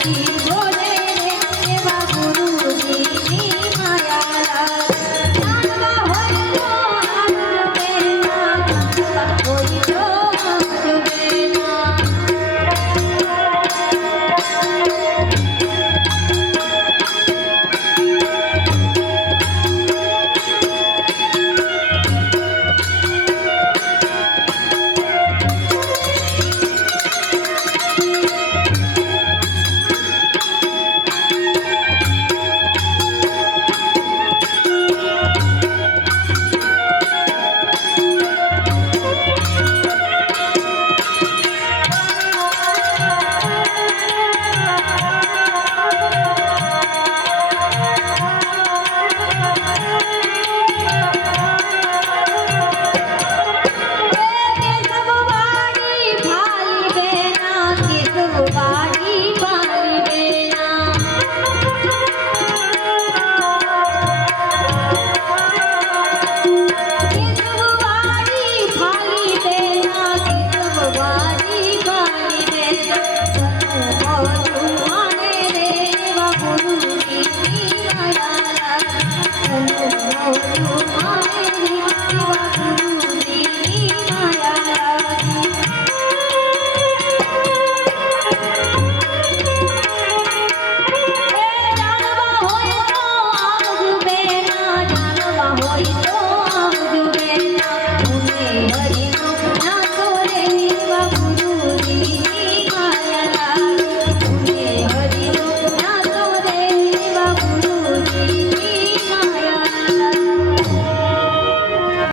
Oh.